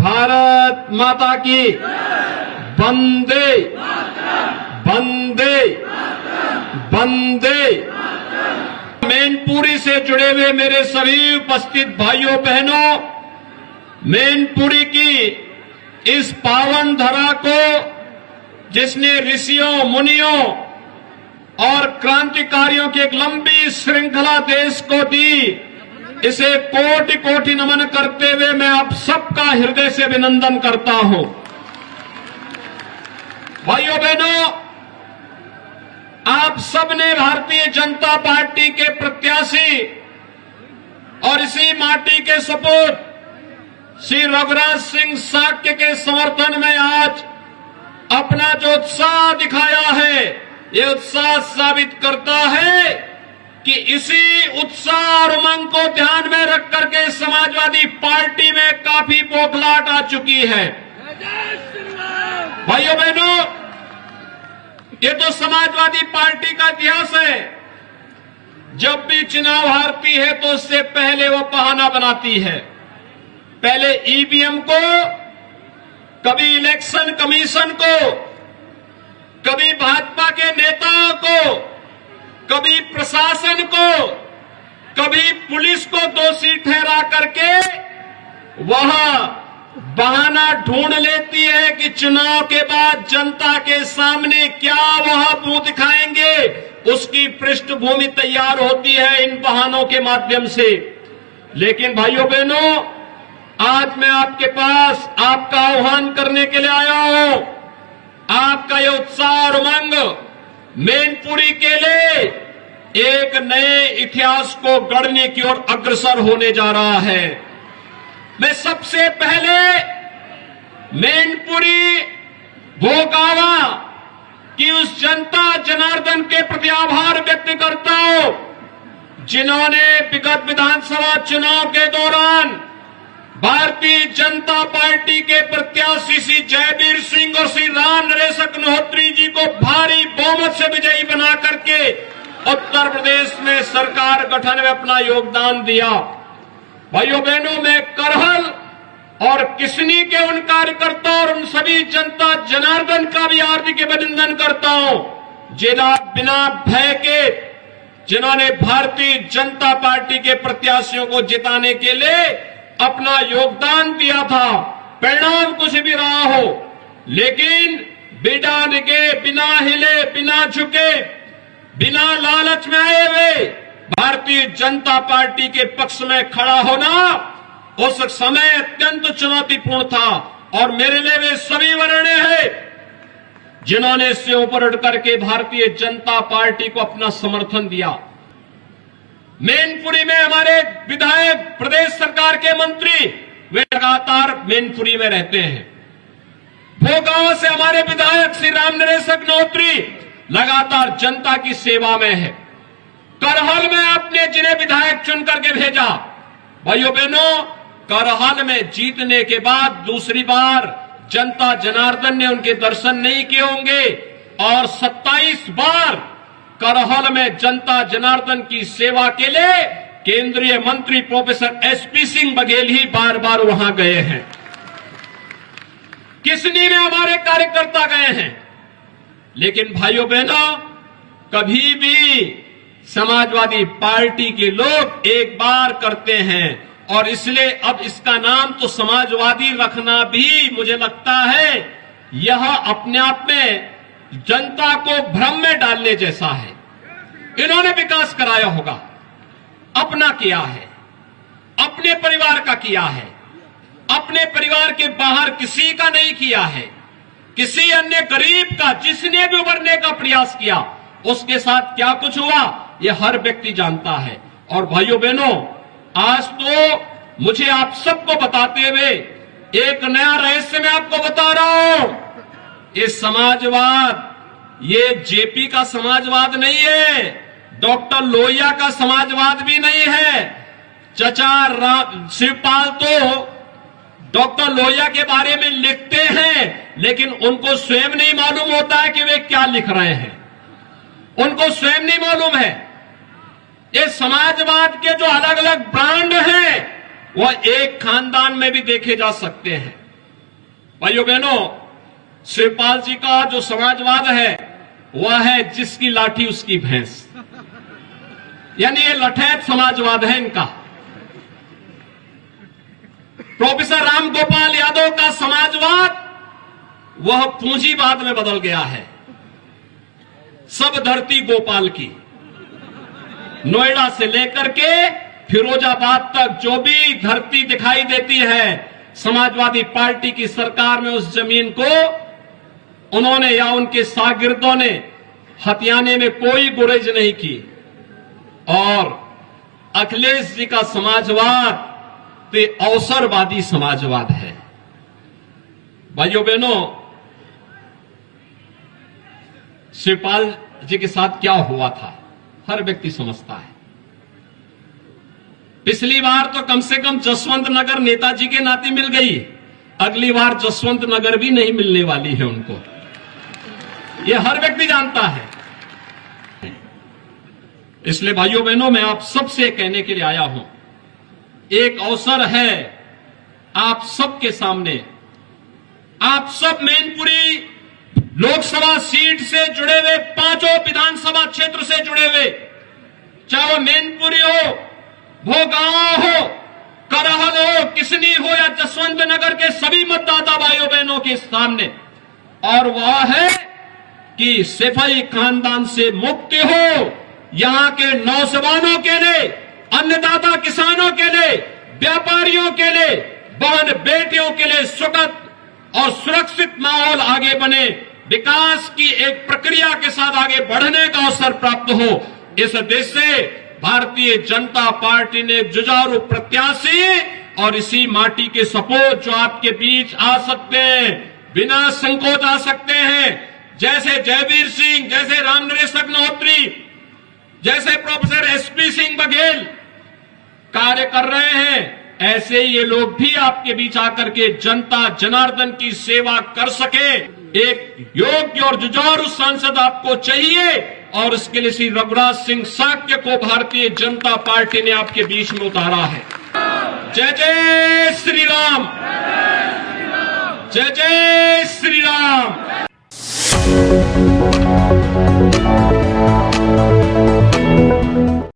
भारत माता की वंदे वंदे वंदे। मैनपुरी से जुड़े हुए मेरे सभी उपस्थित भाइयों बहनों, मैनपुरी की इस पावन धरा को जिसने ऋषियों मुनियों और क्रांतिकारियों की एक लंबी श्रृंखला देश को दी, इसे कोटि कोटि नमन करते हुए मैं आप सबका हृदय से अभिनंदन करता हूं। भाइयों बहनों, आप सबने भारतीय जनता पार्टी के प्रत्याशी और इसी माटी के सपूत श्री रघुराज सिंह साक्य के समर्थन में आज अपना जो उत्साह दिखाया है, ये उत्साह साबित करता है कि इसी उत्साह और उमंग को ध्यान में रख करके समाजवादी पार्टी में काफी बौखलाहट आ चुकी है। भाइयों बहनों, ये तो समाजवादी पार्टी का इतिहास है। जब भी चुनाव हारती है तो उससे पहले वो बहाना बनाती है। पहले ईवीएम को, कभी इलेक्शन कमीशन को, कभी भाजपा के नेताओं को, कभी प्रशासन को, कभी पुलिस को दोषी ठहरा करके वहां बहाना ढूंढ लेती है कि चुनाव के बाद जनता के सामने क्या वहां मुंह दिखाएंगे, उसकी पृष्ठभूमि तैयार होती है इन बहानों के माध्यम से। लेकिन भाइयों बहनों, आज मैं आपके पास आपका आह्वान करने के लिए आया हूं। आपका ये उत्साह और उमंग मैनपुरी के लिए एक नए इतिहास को गढ़ने की ओर अग्रसर होने जा रहा है। मैं सबसे पहले मैनपुरी भोगावा की उस जनता जनार्दन के प्रति आभार व्यक्त करता हूं, जिन्होंने विगत विधानसभा चुनाव के दौरान भारतीय जनता पार्टी के प्रत्याशी श्री जयवीर सिंह और श्री राम नरेश अग्निहोत्री जी को भारी बहुमत से विजयी बना करके उत्तर प्रदेश में सरकार गठन में अपना योगदान दिया। भाइयों बहनों, मैं करहल और किसनी के उन कार्यकर्ता और उन सभी जनता जनार्दन का भी हार्दिक अभिनंदन करता हूं, बिना भय के जिन्होंने भारतीय जनता पार्टी के प्रत्याशियों को जिताने के लिए अपना योगदान दिया था। परिणाम कुछ भी रहा हो, लेकिन बिना डिगे, बिना हिले, बिना झुके, बिना लालच में आए हुए भारतीय जनता पार्टी के पक्ष में खड़ा होना उस समय अत्यंत चुनौतीपूर्ण था। और मेरे लिए वे सभी वरणे हैं जिन्होंने इससे ऊपर उठ करके भारतीय जनता पार्टी को अपना समर्थन दिया। मैनपुरी में हमारे विधायक, प्रदेश सरकार के मंत्री, वे लगातार मैनपुरी में रहते हैं। भोगांव से हमारे विधायक श्री राम नरेश अग्निहोत्री लगातार जनता की सेवा में है। करहल में आपने जिन्हें विधायक चुन करके भेजा, भाइयों बहनों, करहल में जीतने के बाद दूसरी बार जनता जनार्दन ने उनके दर्शन नहीं किए होंगे और 27 बार करहल में जनता जनार्दन की सेवा के लिए केंद्रीय मंत्री प्रोफेसर एसपी सिंह बघेल ही बार बार वहां गए हैं। किसनी में हमारे कार्यकर्ता गए हैं। लेकिन भाइयों बहनों, कभी भी समाजवादी पार्टी के लोग एक बार करते हैं और इसलिए अब इसका नाम तो समाजवादी रखना भी मुझे लगता है यह अपने आप में जनता को भ्रम में डालने जैसा है। इन्होंने विकास कराया होगा, अपना किया है, अपने परिवार का किया है, अपने परिवार के बाहर किसी का नहीं किया है। किसी अन्य गरीब का जिसने भी उभरने का प्रयास किया उसके साथ क्या कुछ हुआ यह हर व्यक्ति जानता है। और भाइयों बहनों, आज तो मुझे आप सबको बताते हुए एक नया रहस्य मैं आपको बता रहा हूं। ये समाजवाद, ये जेपी का समाजवाद नहीं है, डॉक्टर लोहिया का समाजवाद भी नहीं है। चचा शिवपाल तो डॉक्टर लोहिया के बारे में लिखते हैं, लेकिन उनको स्वयं नहीं मालूम होता है कि वे क्या लिख रहे हैं। उनको स्वयं नहीं मालूम है। ये समाजवाद के जो अलग अलग ब्रांड हैं, वह एक खानदान में भी देखे जा सकते हैं। भाइयों बहनों, शिवपाल जी का जो समाजवाद है वह है जिसकी लाठी उसकी भैंस, यानी ये लठैत समाजवाद है इनका। प्रोफेसर राम गोपाल यादव का समाजवाद वह पूंजीवाद में बदल गया है। सब धरती गोपाल की, नोएडा से लेकर के फिरोजाबाद तक जो भी धरती दिखाई देती है, समाजवादी पार्टी की सरकार में उस जमीन को उन्होंने या उनके शागिर्दों ने हथियाने में कोई गुरेज नहीं की। और अखिलेश जी का समाजवाद तो अवसरवादी समाजवाद है। भाइयों बहनों, शिवपाल जी के साथ क्या हुआ था हर व्यक्ति समझता है। पिछली बार तो कम से कम जसवंत नगर नेताजी के नाते मिल गई, अगली बार जसवंत नगर भी नहीं मिलने वाली है उनको, यह हर व्यक्ति जानता है। इसलिए भाइयों बहनों, मैं आप सबसे कहने के लिए आया हूं, एक अवसर है आप सबके सामने। आप सब मैनपुरी लोकसभा सीट से जुड़े हुए, पांचों विधानसभा क्षेत्र से जुड़े हुए, चाहे वो मैनपुरी हो, भोगांव हो, करहल हो, किसनी हो या जसवंत नगर के सभी मतदाता भाइयों बहनों के सामने, और वह है कि सिपाही खानदान से मुक्ति हो, यहां के नौजवानों के लिए, अन्नदाता किसानों के लिए, व्यापारियों के लिए, बहन बेटियों के लिए सुखद और सुरक्षित माहौल आगे बने, विकास की एक प्रक्रिया के साथ आगे बढ़ने का अवसर प्राप्त हो। इस देश से भारतीय जनता पार्टी ने जुझारू प्रत्याशी और इसी माटी के सपूत जो आपके बीच आ सकते हैं, बिना संकोच आ सकते हैं, जैसे जयवीर सिंह, जैसे रामनरेश अग्निहोत्री, जैसे प्रोफेसर एसपी सिंह बघेल कार्य कर रहे हैं, ऐसे ये लोग भी आपके बीच आकर के जनता जनार्दन की सेवा कर सके। एक योग्य और जुझारू सांसद आपको चाहिए, और इसके लिए श्री रघुराज सिंह साक्य को भारतीय जनता पार्टी ने आपके बीच में उतारा है। जय जय श्री राम, जय जय श्री राम।